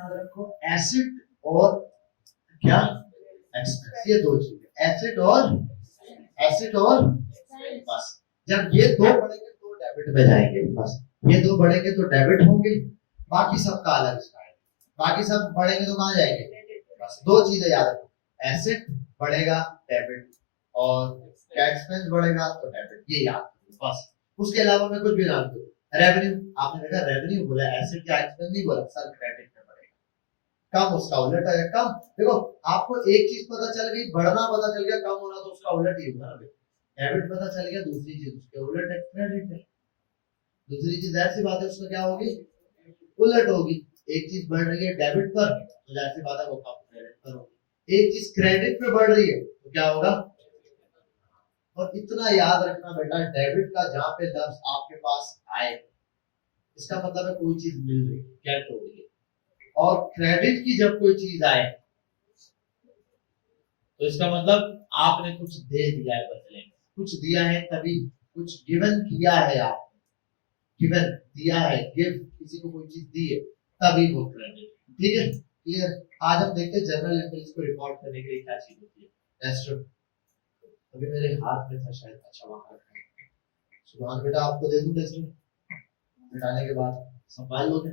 याद रखो एसेट और क्या एक्सपेंस, ये दो चीजें, एसेट और बस। जब ये दो बढ़ेंगे तो डेबिट में जाएंगे, बस ये दो बढ़ेंगे तो डेबिट होंगे, बाकी सबका अलग स्टाइल, बाकी सब बढ़ेंगे तो कहां जाएंगे, बस दो चीजें याद रखो, एसेट बढ़ेगा डेबिट और एक्सपेंस बढ़ेगा तो डेबिट, ये याद रखो बस। उसके अलावा मैं कुछ भी ना दूं। रेवेन्यू, आपने देखा रेवेन्यू बोला, एसेट या एक्सपेंस नहीं बोला, सर क्रेडिट में बढ़ेगा, कम उसका उलट है कम। देखो आपको एक चीज पता चल गई, बढ़ना पता चल गया, कम होना तो उसका उलट ही होगा ना। डेबिट पता चल गया, दूसरी चीज उसके उलट है क्रेडिट है, दूसरी चीज ऐसी बात है उसका क्या होगी, उलट होगी। एक चीज बढ़ रही है डेबिट पर तो जैसी बात है वो कम क्रेडिट पर होगी, एक चीज क्रेडिट पे बढ़ रही है तो क्या होगा। और इतना याद रखना बेटा, डेबिट का जहां पे लफ्ज आपके पास आए इसका मतलब है कोई चीज मिल रही है, गेट हो रही है, और क्रेडिट की जब कोई चीज आए तो इसका मतलब आपने कुछ दे दिया है बदले में, कुछ दिया है तभी, कुछ गिवन किया है आपने, गिवन दिया है, गिव किसी को कोई चीज दी है तभी वो क्रेडिट। ठीक है क्लियर। आज हम देखते हैं जर्नल एंट्रीज को रिकॉर्ड करने के लिए क्या चीज होती है, रेस्टोरेंट। अभी मेरे हाथ में था शायद, अच्छा वहां रखा है, सुभान बेटा आपको दे दूं टेस्ट मिटाने के बाद संभाल लोगे।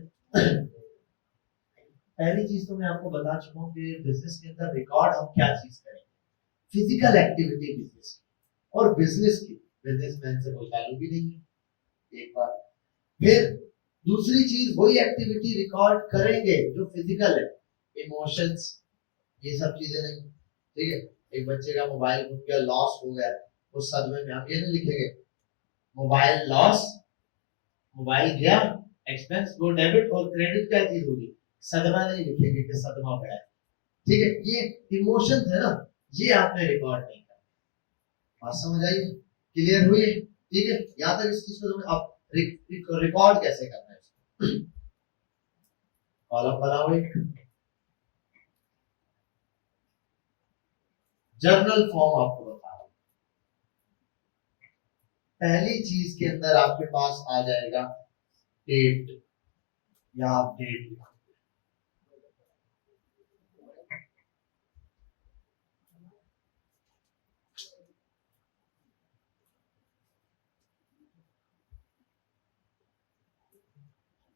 पहली चीज तो मैं आपको बता चुका हूँ कि बिजनेस के अंदर रिकॉर्ड हम क्या चीज करेंगे, फिजिकल एक्टिविटी बिजनेस और बिजनेस की, बिजनेसमैन से कोई ताल्लुक ही नहीं है एक बार। फिर दूसरी चीज वही एक्टिविटी रिकॉर्ड करेंगे जो फिजिकल है, इमोशंस ये सब चीजें नहीं। ठीक है, एक बच्चे का मोबाइल गुम गया, लॉस हो गया, उस सदमे में हम ये नहीं लिखेंगे मोबाइल लॉस, मोबाइल गया, एक्सपेंस वो डेबिट और क्रेडिट क्या चीज होगी, सदमा नहीं लिखेंगे कि सदमा पड़ा है। ठीक है, ये इमोशंस है ना, ये आपने रिकॉर्ड नहीं करना, बात समझ आई, क्लियर हुई। ठीक है, यहाँ तक इस चीज को तुमने अब रिकॉर्ड कैसे करना है, कॉलम बनाओ एक, जर्नल फॉर्म आपको बता रहा हूं। पहली चीज के अंदर आपके पास आ जाएगा डेट, या आप डेट,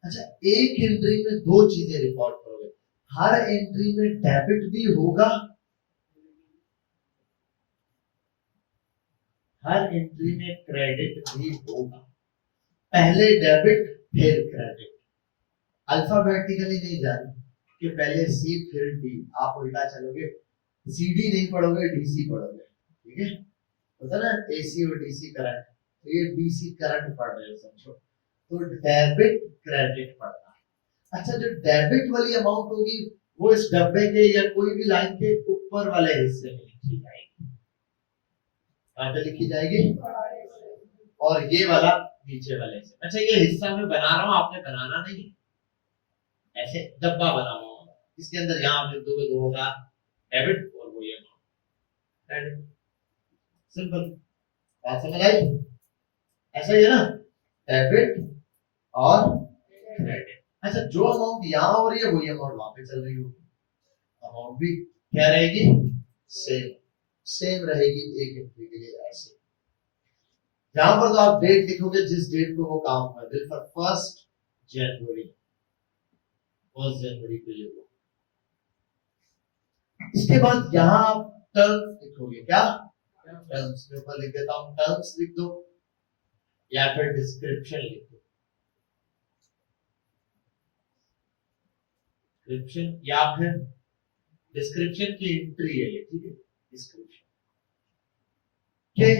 अच्छा एक एंट्री में दो चीजें रिकॉर्ड करोगे, हर एंट्री में डेबिट भी होगा, हर एंट्री में क्रेडिट भी होगा, पहले डेबिट फिर क्रेडिट, अल्फाबेटिकली नहीं जाना कि पहले सी फिर डी, आप उल्टा चलोगे, सीडी नहीं पढ़ोगे डीसी पढ़ोगे। ठीक है, होता ना एसी और डीसी करंट, तो ये डीसी करंट पढ़ रहे हो समझो, तो डेबिट क्रेडिट पढ़ना है। अच्छा जो डेबिट वाली अमाउंट होगी वो इस डब्बे के या कोई भी लाइन के ऊपर वाले हिस्से में लिखी जाएगी, कहां पे लिखी जाएगी, और ये वाला नीचे वाले हिस्से। अच्छा ये हिस्सा मैं बना रहा हूं, आपने बनाना नहीं, ऐसे डब्बा बना हुआ होगा, इसके अंदर यहाँ आप लिख दोगे 2000 डेबिट और वो ये अमाउंट, सिंपल, बात समझ आई, ऐसा ही है ना, डेबिट और क्रेडिट। अच्छा जो अमाउंट यहाँ हो रही है वही अमाउंट वहां पे चल रही होगी, अमाउंट भी क्या रहेगी, सेम, सेम रहेगी एक एंट्री के लिए ऐसे। यहां पर तो आप डेट लिखोगे जिस डेट को वो काम हुआ, बिल फॉर 1 जनवरी, 1 जनवरी को ये हुआ। इसके बाद यहां आप टर्म्स लिखोगे, क्या टर्म्स, के ऊपर लिख देता हूं टर्म्स लिख दो, या फिर डिस्क्रिप्शन लिख दो, डिस्क्रिप्शन या फिर डिस्क्रिप्शन की एंट्री है ये। ठीक है, डिस्क्रिप्शन के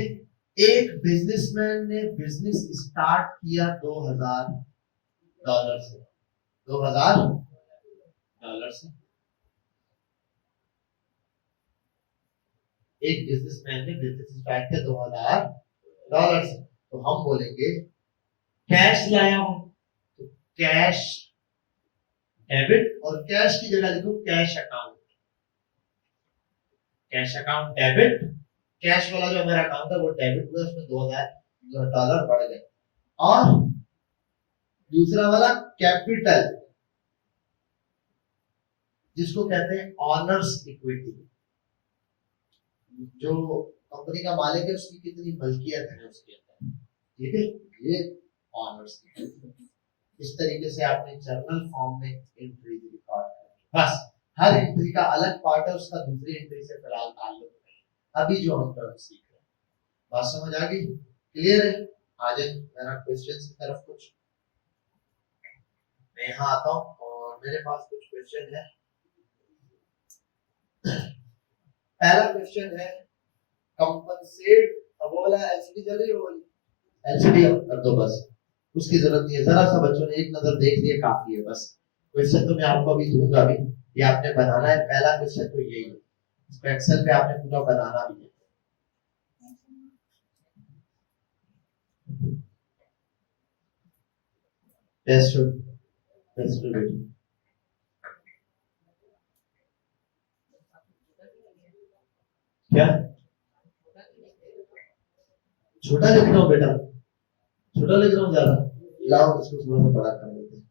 एक बिजनेसमैन ने बिजनेस स्टार्ट किया $2000 से, $2000 से, एक बिजनेसमैन ने बिजनेस स्टार्ट किया $2000 से, तो हम बोलेंगे कैश लाया हूं, तो कैश डेबिट, और कैश की जगह लिखो cash account, cash account debit, cash वाला जो हमारा अकाउंट है वो डेबिट हुआ, उसमें $2000 बढ़ गए, और दूसरा वाला कैपिटल, जिसको कहते हैं ऑनर्स इक्विटी। जो कंपनी का मालिक है उसकी कितनी मल्कियत है उसके अंदर, ठीक है, ये ऑनर्स इक्विटी। इस तरीके से आपने जर्नल फॉर्म में एंट्री रिकॉर्ड करनी, बस हर एंट्री का अलग पार्ट है, उसका दूसरी एंट्री से फिलहाल ताल्लुक नहीं। अभी जो हम टर्म सीख रहे हैं, बात समझ आ गई, क्लियर है? आ जाए मेरा क्वेश्चन की तरफ। कुछ मैं यहाँ आता हूँ और मेरे पास कुछ क्वेश्चन है। पहला क्वेश्चन है कंपनसेट, अब बोला एलसीडी चल रही है, बोली एलसीडी कर दो बस, उसकी जरूरत नहीं है, जरा सा बच्चों ने एक नजर देख लिया काफी है बस। क्वेश्चन तो मैं आपको अभी दूंगा भी, ये आपने बनाना है, पहला क्वेश्चन तो यही है, इसको एक्सेल पे आपने पूरा बनाना भी है। टेस्ट टेस्ट क्या छोटा लिख रहा हूँ बेटा, छोटा लिख रहा हूँ ज्यादा, लाओ इसको थोड़ा सा बड़ा कर देते हैं।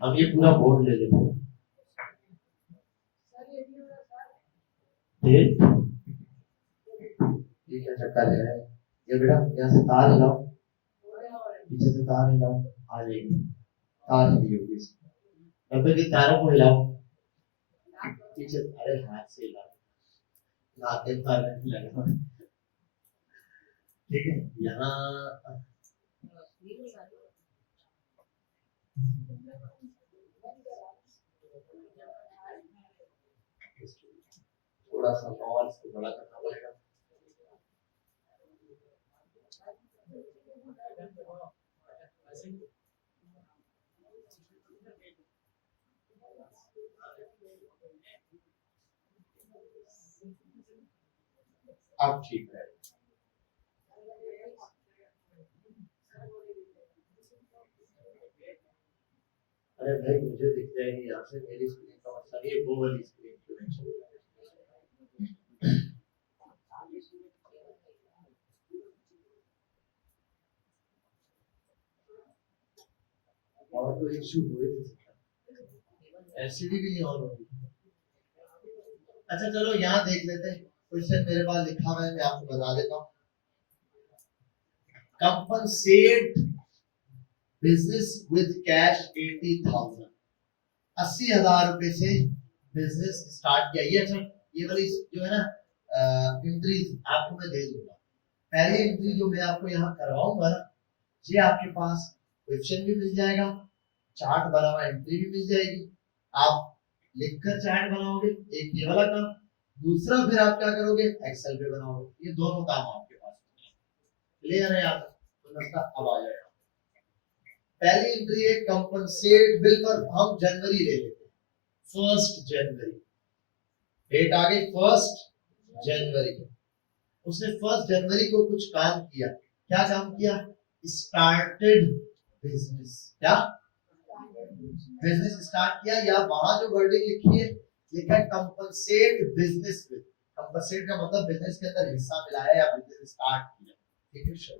हम ये पूरा बोर्ड ले लेते हैं, ये क्या चक्कर है, ये बेटा यहाँ से तार हिलाओ, पीछे से तार हिलाओ, आ जाएगी तार हिली होगी, डब्बे के तारों को हिलाओ पीछे, अरे हाथ से हिलाओ, लाते तार नहीं लगा, ठीक है। यहाँ थोड़ा सा और इसको बड़ा करना पड़ेगा। अब ठीक है, अरे भाई मुझे दिख जाएगी यहाँ से, मेरी स्क्रीन का मतलब ये वो वाली स्क्रीन क्यों नहीं चल रही है? और तो इशू हुए थे, एलसीडी भी नहीं ऑन हो रही। अच्छा चलो यहाँ देख लेते हैं, क्वेश्चन मेरे पास लिखा हुआ है, मैं आपको बता देता हूँ। कंपनसेट बिजनेस विद कैश 80,000, 80,000 रुपए से बिजनेस स्टार्ट किया। ये अच्छा, ये वाली जो है ना एंट्री आपको मैं दे दूंगा। पहली एंट्री जो मैं आपको यहाँ करवाऊंगा ना, ये आपके पास क्वेश्चन भी मिल जाएगा, चार्ट बना हुआ एंट्री भी मिल जाएगी, आप लिखकर चार्ट बनाओगे, एक ये वाला काम, दूसरा फिर आप क्या करोगे, एक्सेल पे बनाओगे, ये दोनों काम आपके पास। क्लियर है? आप समझता अब आ जाएगा। पहली एंट्री है कंपनसेट बिल पर, हम जनवरी ले लेते हैं, 1 जनवरी, डेट आ गई 1 जनवरी। उसने 1 जनवरी को कुछ काम किया, क्या काम किया, स्टार्टेड बिजनेस, क्या बिजनेस स्टार्ट किया, या वहां जो वर्डिंग लिखी है, लिखा है कंपनसेट बिजनेस विद, कंपनसेट का मतलब बिजनेस के अंदर हिस्सा मिलाया या बिजनेस स्टार्ट किया, ठीक है। श्योर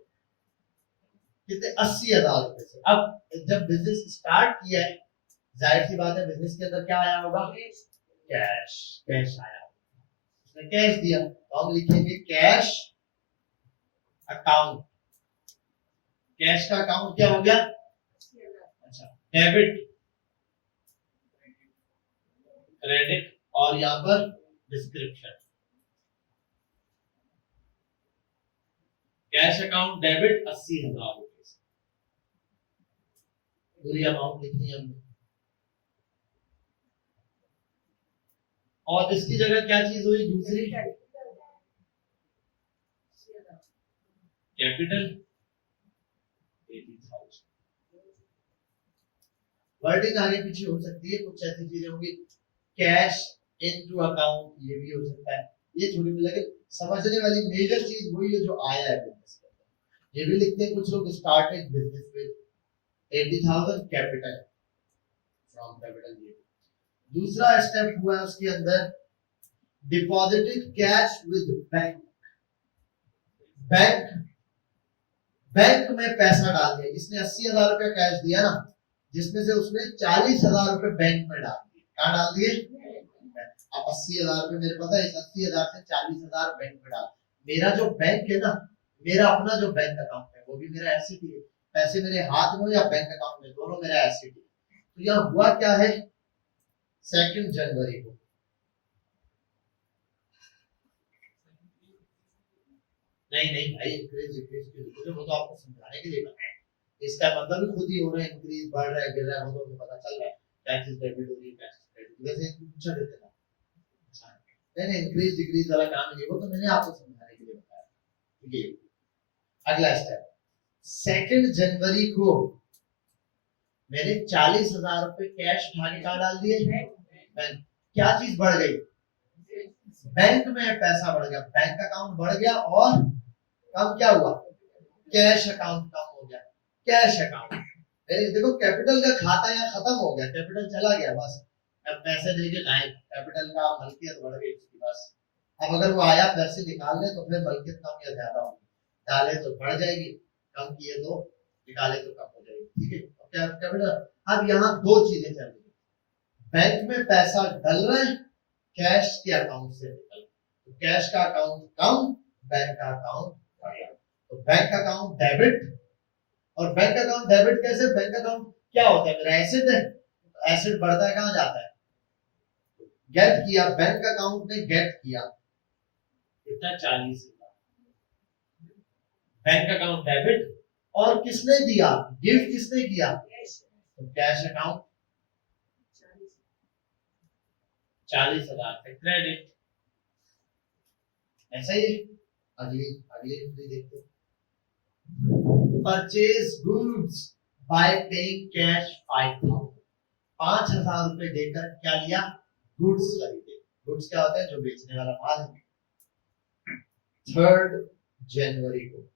कितने, 80,000 रुपए से। अब जब बिजनेस स्टार्ट किया है, जाहिर सी बात है बिजनेस के अंदर क्या आया होगा, कैश, कैश आया, उसने कैश दिया, तो हम लिखेंगे कैश अकाउंट, कैश का अकाउंट क्या हो गया, अच्छा डेबिट क्रेडिट, और यहाँ पर डिस्क्रिप्शन, कैश अकाउंट डेबिट 80,000 रुपए से, पूरी अमाउंट लिखनी है हमने। और इसकी जगह क्या चीज हुई दूसरी, कैपिटल 80,000। वर्डिंग आगे पीछे हो सकती है, कुछ ऐसी चीजें होंगी, कैश इनटू अकाउंट, ये भी हो सकता है, ये छोटी सी, लेकिन समझने वाली मेजर चीज वही है जो आया है बिजनेस के अंदर। ये भी लिखते हैं कुछ लोग, started business with 80,000 capital, from capital. ये दूसरा स्टेप हुआ है उसके अंदर, deposited cash with bank, bank bank में पैसा डाल दिया, इसने 80,000 रुपया कैश दिया ना, जिसमें से उसने 40,000 रुपए बैंक में डाल दिए। कहाँ डाल दिए? अब 80,000 रुपए मेरे पास है, इस 80,000 से 40,000 बैंक में डाल। मेरा जो बैंक है ना, मेरा अपना जो बैंक अकाउंट है वो भी मेरा एसेट ही है। पैसे मेरे हाथ में या बैंक अकाउंट में, दोनों मेरा एसेट है। तो यहाँ हुआ क्या है, 2 जनवरी को नहीं भाई, इंक्रीज डिक्रीज वो तो आपको समझाने के लिए बताया। इसका मतलब भी खुद ही हो रहा है, इंक्रीज बढ़ रहा है गिर रहा है, वो तो पता चल रहा है। टैक्सेस डेबिट हो रही है, टैक्सेस क्रेडिट, वैसे पूछा देते ना। नहीं इंक्रीज डिक्रीज वाला काम नहीं, वो तो मैंने आपको समझाने के लिए बताया। ठीक है, अगला स्टेप, 2 जनवरी को मैंने 40,000 रुपए कैश उठा के कहाँ डाल दिए? बैंक। क्या चीज बढ़ गई? बैंक में पैसा बढ़ गया, बैंक अकाउंट बढ़ गया, और कम क्या हुआ? कैश अकाउंट कम हो गया। कैश अकाउंट, देखो कैपिटल का खाता यहाँ खत्म हो गया, कैपिटल चला गया बस। अब पैसे देके गायब, कैपिटल का मलकियत बढ़ गई उसकी बस। अब अगर वो आया पैसे निकालने तो फिर मलकियत कम या ज्यादा होगी, डाले तो बढ़ जाएगी, कम किए तो निकाले तो कम हो जाएगी। ठीक है, कैपिटल। अब यहाँ दो चीजें चल रही है, बैंक में पैसा डल रहा है, कैश के अकाउंट से निकल, तो कैश का अकाउंट कम, बैंक का अकाउंट बढ़ गया। तो बैंक अकाउंट डेबिट, और बैंक अकाउंट डेबिट कैसे? बैंक अकाउंट क्या होता है? मेरा एसेट है, एसेट बढ़ता है कहां जाता है? गेट किया, बैंक अकाउंट ने गेट किया कितना? 40,000। बैंक अकाउंट डेबिट, और किसने दिया? गिफ्ट किसने किया? तो कैश अकाउंट 40,000 से क्रेडिट। ऐसा ही अगली एंट्री देखते हैं, purchase goods by paying cash 5,000। 5,000 रुपए देकर क्या लिया? गुड्स खरीदे। गुड्स क्या होता है? जो बेचने वाला माल है। 3 जनवरी को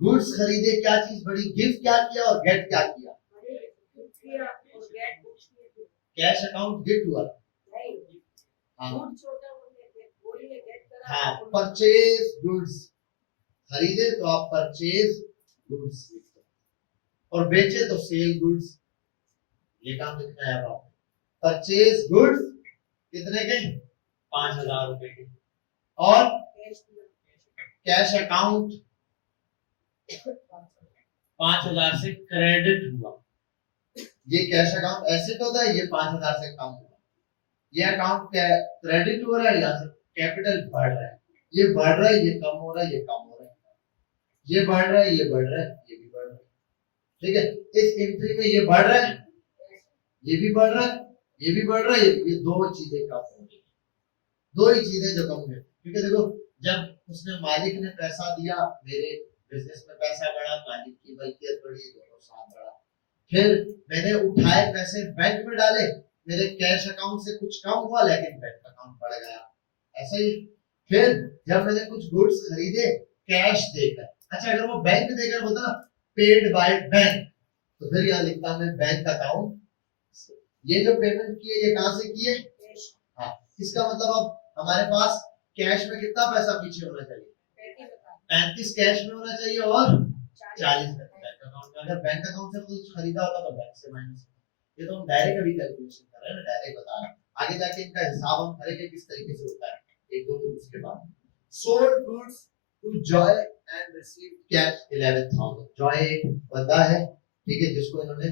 गुड्स खरीदे, क्या चीज बड़ी? गिफ्ट क्या किया और गेट क्या किया? कैश अकाउंट गिफ्ट हुआ। हाँ, परचेज गुड्स खरीदे तो आप परचेज गुड्स, और बेचे तो सेल गुड्स। ये काम लिखना है आप। परचेज गुड्स कितने के? 5,000 रुपए के, और कैश अकाउंट 5,000 से क्रेडिट हुआ। ये कैश अकाउंट एसेट होता है, ये 5,000 से कम हुआ। ये अकाउंट क्रेडिट हो रहा है, यहाँ से कैपिटल बढ़ रहा है, ये बढ़ रहा है, ये कम हो रहा है, ये कम हो रहा है, ये बढ़ रहा है, ये बढ़ रहा है, ये भी बढ़ रहा है। ठीक है, इस एंट्री में ये बढ़ रहा है, ये भी बढ़ रहा है, ये भी बढ़ रहा है, ये दो चीजें कम हो गई, दो ही चीजें जो कम है। क्योंकि देखो, जब उसने मालिक ने पैसा दिया, मेरे बिजनेस में पैसा बढ़ा, मालिक की मलकियत बढ़ी, दोनों साथ बढ़ा। फिर मैंने उठाए पैसे बैंक में डाले, मेरे कैश अकाउंट से कुछ कम हुआ, लेकिन बैंक अकाउंट बढ़ गया। ऐसा ही फिर जब मैंने कुछ गुड्स खरीदे कैश देकर, अच्छा अगर वो बैंक देकर होता ना, पेड बाय बैंक, तो फिर यहाँ लिखता मैं बैंक अकाउंट। ये जो पेमेंट किए ये कहां से किए? हाँ, इसका मतलब अब हमारे पास कैश में कितना पैसा पीछे होना चाहिए? 35 कैश में होना चाहिए, और 40 बैंक अकाउंट में। अगर बैंक अकाउंट से कुछ खरीदा होता तो बैंक से माइनस। ये तो हम डायरेक्ट अभी कैलकुलेशन कर रहे हैं ना, डायरेक्ट बता रहे हैं। आगे जाके इनका हिसाब हम करेंगे किस तरीके से होता है, एक दो उसके बाद। Sold goods to Joy and receive cash 11,000। Joy एक बंदा है, ठीक है, जिसको इन्होंने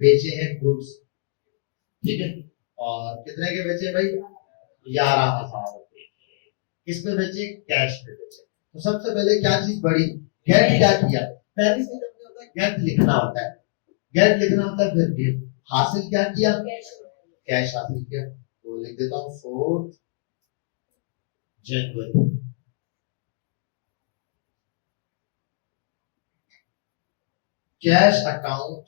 बेचे हैं गुड्स, ठीक है, और कितने के बेचे भाई? 11,000 रुपए। किस पे बेचे? कैश पे बेचे। तो सबसे पहले क्या चीज बढ़ी? गेट क्या किया? पहली चीज हमने होता है गेट लिखना होता है, गेट लिखना होता है। फिर गिफ्ट हासिल क्या किया? कैश हासिल किया। तो लिख देता हूं 4 जनवरी। कैश अकाउंट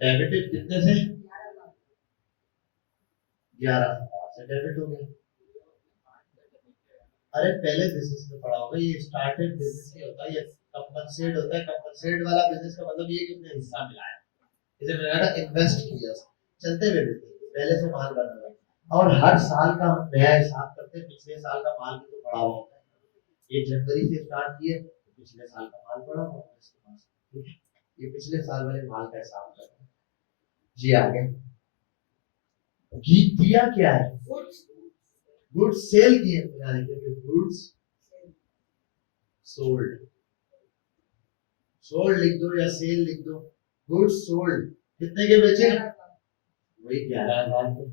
डेबिटेड कितने से? 11,000 से डेबिट हो गया। अरे पहले बिजनेस में पढ़ा होगा, ये स्टार्टेड बिजनेस नहीं होता, ये कंपनसेट होता है। कंपनसेट वाला बिजनेस का मतलब ये कि उसने हिस्सा मिलाया, इसे मैंने इन्वेस्ट किया चलते हुए बिजनेस। पहले से माल बना हुआ है, और हर साल का हम नया हिसाब करते हैं। पिछले साल का माल भी तो पड़ा हुआ होता है। ये जनवरी से स्टार्ट किए तो पिछले साल का माल पड़ा हुआ है, ये पिछले साल वाले माल का हिसाब कर रहे हैं जी। आगे गीत दिया क्या है, गुड्स सेल किए, गुड्स सोल्ड, सोल्ड लिख दो या सेल लिख दो। गुड्स सोल्ड कितने के बेचे, वही 11,000 के।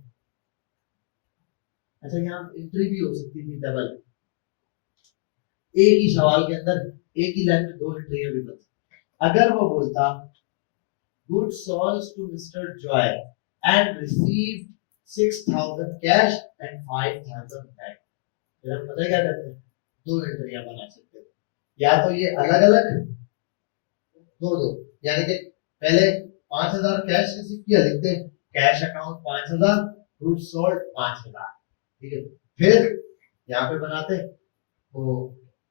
अच्छा यहाँ एंट्री भी हो सकती थी डबल, एक ही सवाल के अंदर एक ही लाइन में दो एंट्रियां भी बन सकती। अगर वो बोलता goods sold to mister Joy and receive 6,000 cash and 5,000 bank, फिर हम पता क्या करते हैं, दो एंट्रियां बना सकते हैं। या तो ये अलग अलग दो दो, यानी कि पहले 5,000 कैश रिसीव किया, लिखते हैं कैश अकाउंट 5,000, गुड्स सोल्ड 5,000, ठीक है। फिर यहाँ पे बनाते वो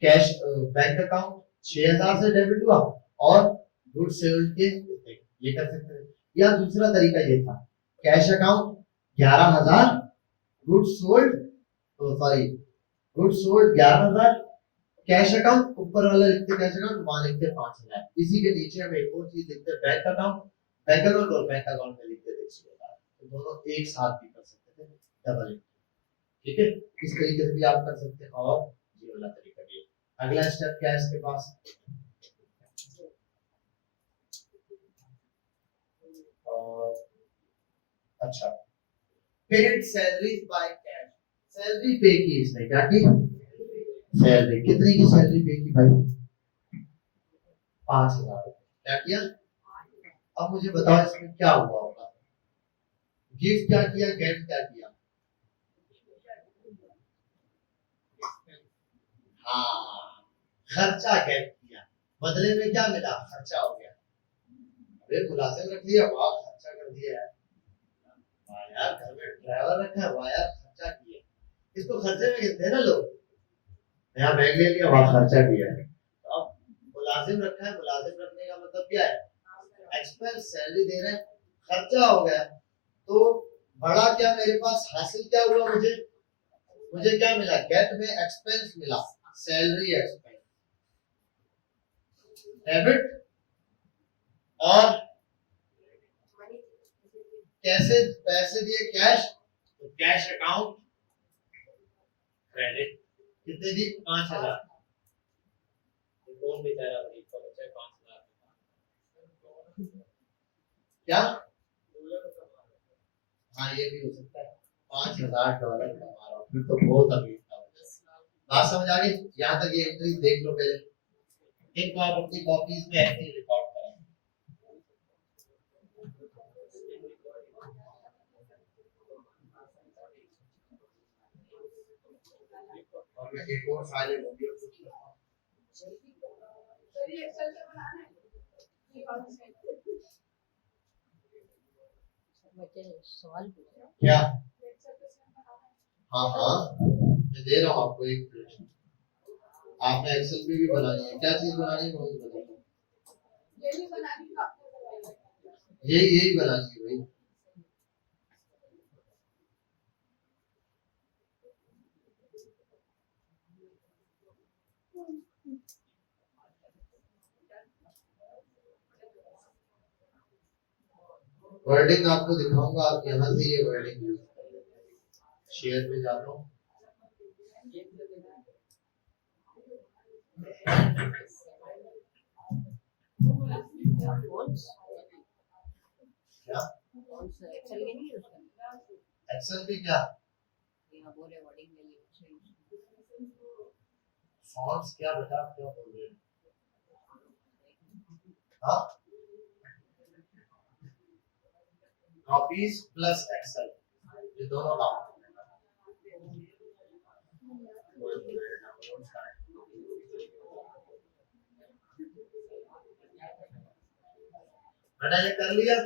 कैश बैंक अकाउंट 6,000 से डेबिट हुआ और गुड्स सोल्ड के, ये कर सकते हैं। या दूसरा तरीका ये था, cash account 11,000, goods sold, sorry goods sold 11,000, cash account ऊपर वाला लिखते कैश अकाउंट, वहां लिखते 5,000। इसी के नीचे हम एक और चीज लिखते हैं बैंक अकाउंट, बैंक अकाउंट और बैंक अकाउंट में लिखते 6,000, तो दोनों एक साथ भी कर सकते थे डबल, ठीक है। इस तरीके से भी आप कर सकते हैं, और ये वाला तरीका भी। अगला स्टेप क्या है इसके पास, अच्छा paid salaries by cash, salary पे की इसने, क्या की, सैलरी, कितने की सैलरी पे की भाई, 5,000, क्या किया। अब मुझे बताओ इसमें क्या हुआ होगा, गिव क्या किया, गेट क्या किया, हाँ खर्चा गेट किया, बदले में क्या मिला, खर्चा हो गया। अरे मुलाजिम रख लिया, वाह खर्चा कर दिया है, वाह यार घर में ड्राइवर रखा है, वाह यार खर्चा किया, इसको खर्चे में गिनते हैं ना लोग। नया बैग ले लिया, वाह खर्चा किया है। तो अब मुलाजिम रखा है, मुलाजिम रखने का मतलब क्या है, एक्सपेंस, सैलरी दे रहे हैं, खर्चा हो गया। तो बड़ा क्या मेरे पास हासिल क्या हुआ, मुझे मुझे क्या मिला, गेट में एक्सपेंस मिला, सैलरी एक्सपेंस, डेबिट, और कैसे पैसे दिए, कैश, तो कैश अकाउंट क्रेडिट, कितने दी, 5,000, कौन बेचारा गरीब का बच्चा है 5,000, क्या, हाँ ये भी हो सकता है, $5,000 कमा रहा हूँ, फिर तो बहुत अमीर था। बात समझ आ गई, यहाँ तक ये एंट्री देख लो पहले, इनको आप अपनी कॉपीज में ऐसे ही रिकॉर्ड करें। और मैं एक और फाइल वीडियो क्या, हाँ हाँ मैं दे रहा हूँ आपको एक मिनट, आपने एक्सेल में भी बनानी है, क्या चीज बनानी है वो बताता हूँ, यही बनानी है भाई। वर्डिंग आपको दिखाऊंगा, आप यहाँ से ये वर्डिंग यूज करें। शेयर में जाता हूँ, क्या एक्सेल भी क्या, फॉन्ट्स क्या बेटा, आप क्या बोल रहे हैं, हाँ कॉपीज प्लस एक्सेल, ये दोनों काम, बेटा ये कर लिया,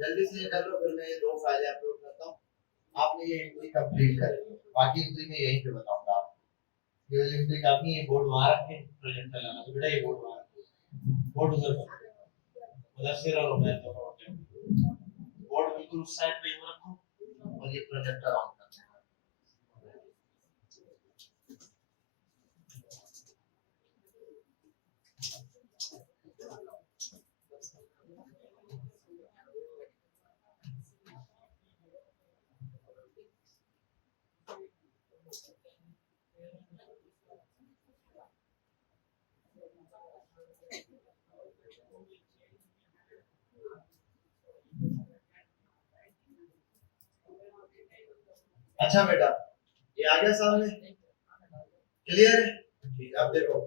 जल्दी से ये कर लो, फिर मैं ये 2 फाइलें अपलोड करता हूँ, आपने ये एंट्री कंप्लीट कर ली, बाकी एंट्री मैं यहीं पे बताऊंगा आपको। ये एंट्री काफी, ये बोर्ड वहां रखे, प्रोजेक्ट लगाना, तो बेटा ये बोर्ड वहां रखे, बोर्ड उधर, उधर से रहो, मैं तो बोर्ड बिल्कुल बिल्कुल उस साइड पे यूं रखो और ये प्रोजेक्टर ऑन करना है। अच्छा बेटा, ये आ गया सामने, क्लियर है? ठीक, अब देखो,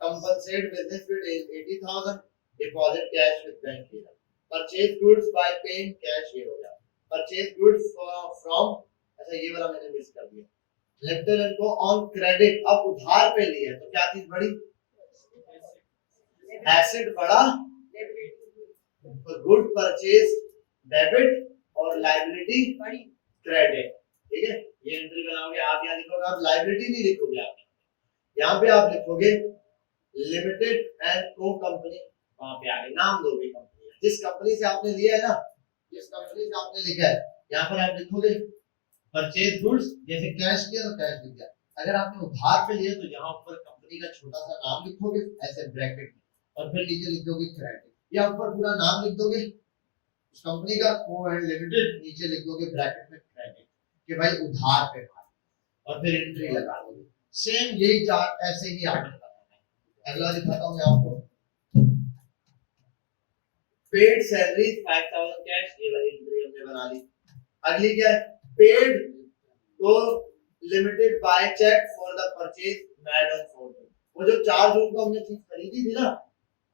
compensate business with 80,000, deposit cash with bank here, purchase goods by paying cash, ये हो गया, purchase goods from, अच्छा ये वाला मैंने मिस कर दिया, लेफ्टिनेंट को ऑन क्रेडिट, अब उधार पे लिया तो क्या चीज बड़ी, एसेट बड़ा, गुड परचेज डेबिट और लायबिलिटी क्रेडिट, ठीक है? ये एंट्री बनाओगे आप, यहाँ लिखोगे आप लायबिलिटी नहीं लिखोगे आप, यहाँ पे आप लिखोगे लिमिटेड एंड को कंपनी, वहां पे आगे नाम दोगे कंपनी, जिस कंपनी से आपने लिया है ना, जिस कंपनी से आपने लिखा है, यहाँ पर आप लिखोगे परचेज गुड्स, जैसे कैश किया तो कैश लिख दिया, अगर आपने उधार पे लिया तो यहाँ ऊपर कंपनी का छोटा सा नाम लिखोगे ऐसे ब्रैकेट में, और फिर नीचे लिख दोगे क्रेडिट, या ऊपर पूरा नाम लिख दोगे उस कंपनी का, को एंड लिमिटेड, नीचे लिख दोगे ब्रैकेट में क्रेडिट, कि भाई उधार पे भाई, और फिर एंट्री लगा दोगे। सेम यही चार्ट ऐसे ही आगे करना है। अगला दिखाता हूं मैं आपको, पेड सैलरी 5000 कैश, ये वाली एंट्री हमने बना ली। अगली क्या है, paid to limited by cheque for the purchase made on 4, वो जो 4 जून को हमने चीज खरीदी थी ना,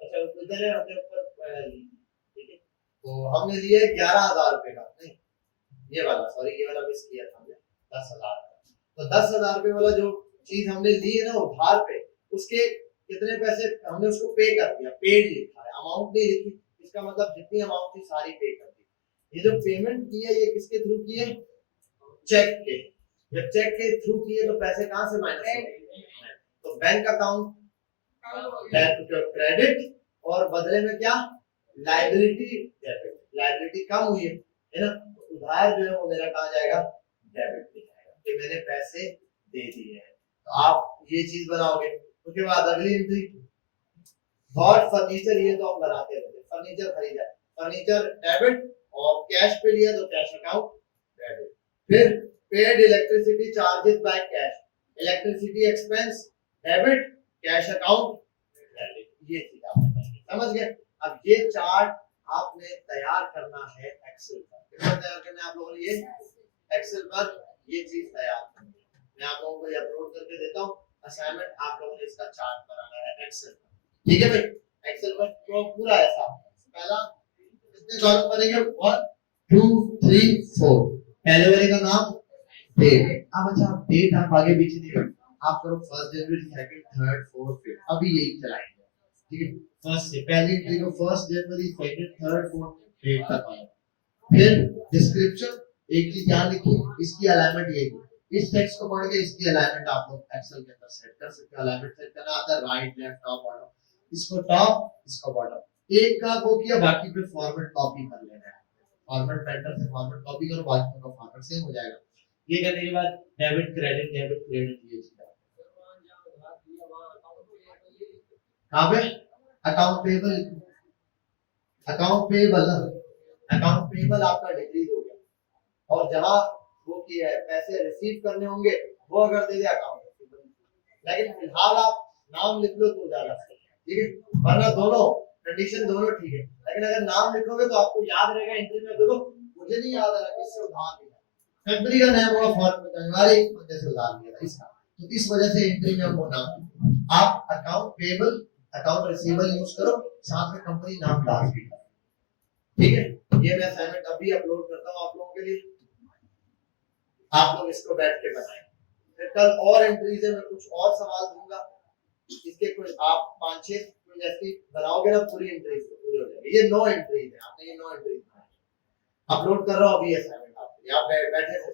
अच्छा उधर है हमने ऊपर, ठीक है, तो हमने लिए 11,000 रुपए का, नहीं ये वाला, सॉरी ये वाला मिस किया था हमने, 10,000, तो 10,000 रुपए वाला जो चीज हमने ली है ना उधार पे, उसके कितने पैसे हमने उसको पे कर दिया, पेड लिखा है, अमाउंट नहीं लिखी, इसका मतलब जितनी अमाउंट थी सारी पे कर दी। ये जो पेमेंट की है ये किसके थ्रू की है, चेक के, जब चेक के थ्रू की है तो पैसे कहां से माइनस होंगे, तो बैंक अकाउंट क्रेडिट, और बदले में क्या, लायबिलिटी डेबिट, लायबिलिटी कम हुई है ना, उधार जो है वो मेरा कहां जाएगा, डेबिट पे जाएगा, कि मैंने पैसे दे दिए हैं, तो आप ये चीज बनाओगे। उसके बाद अगली एंट्री, बॉट फर्नीचर, ये तो हम बनाते रहते हैं, फर्नीचर खरीदा, फर्नीचर डेबिट, और कैश पे लिया तो कैश अकाउंट डेबिट, फिर paid electricity charges by cash, electricity expense debit, cash account debit, ये चीज आपने समझ गए। अब ये चार्ट आपने तैयार करना है एक्सेल पर, कितना तैयार करना है आप लोगों ने, ये एक्सेल पर ये चीज तैयार करनी है, मैं आप लोगों को ये अपलोड करके देता हूं असाइनमेंट, आप लोगों ने इसका चार्ट बनाना है एक्सेल पर, ठीक है भाई? एक्सेल पर तो पूरा ऐसा, पहला कितने कॉलम बनेंगे, 1 2 3 4, पहले वाले का नाम डेट, अब अच्छा डेट आप आगे पीछे नहीं, आप करो 1 जनवरी 2nd 3rd 4th 5th, अभी यही चलाएंगे, ठीक है? फर्स्ट से पहली एंट्री को 1 जनवरी 2nd 3rd 4th डेट तक आना, फिर डिस्क्रिप्शन, एक चीज ध्यान रखिए, इसकी अलाइनमेंट ये, इस टेक्स्ट को पढ़ के इसकी अलाइनमेंट आप लोग एक्सेल के अंदर सेट कर सकते हो, अलाइनमेंट सेट करना आता है, राइट लेफ्ट टॉप बॉटम, इसको टॉप इसको बॉटम, एक का वो किया, बाकी पे फॉर्मेट कॉपी कर लेना है, फॉर्मेट पेंटर से फॉर्मेट कॉपी करो, बाकी का फॉर्मेट सेम हो जाएगा। ये करने के बाद डेबिट क्रेडिट ये चीज कहां पे, account payable, account payable, account payable आपका डिक्रीज हो गया, और जहां वो किया है पैसे रिसीव करने होंगे वो अगर दे दे अकाउंट, लेकिन फिलहाल आप नाम लिख लो तो ज्यादा सही है, ठीक है? वरना दोनों कंडीशन दोनों ठीक है, लेकिन अगर नाम लिखोगे तो आपको याद रहेगा एंट्री में, देखो मुझे नहीं याद आ रहा किससे उधार लिया, कंपनी का नाम होगा फॉर्म जनवरी बंदे से उधार लिया था इसका, तो इस वजह से एंट्री में वो नाम, आप account payable account receivable use करो, साथ में कंपनी नाम डाल दो, ठीक है? ये मैं असाइनमेंट अभी अपलोड करता हूं आप लोगों के लिए, आप लोग इसको बैठ के बनाएं, फिर कल और एंट्रीज है, मैं कुछ और सवाल दूंगा, इसके कुछ आप 5-6 कुछ ऐसी बनाओगे ना, पूरी एंट्रीज तो पूरी हो जाएगी, ये 9 एंट्रीज है, आपने ये 9 एंट्रीज अपलोड कर रहा हूं अभी असाइनमेंट, आप बैठे थे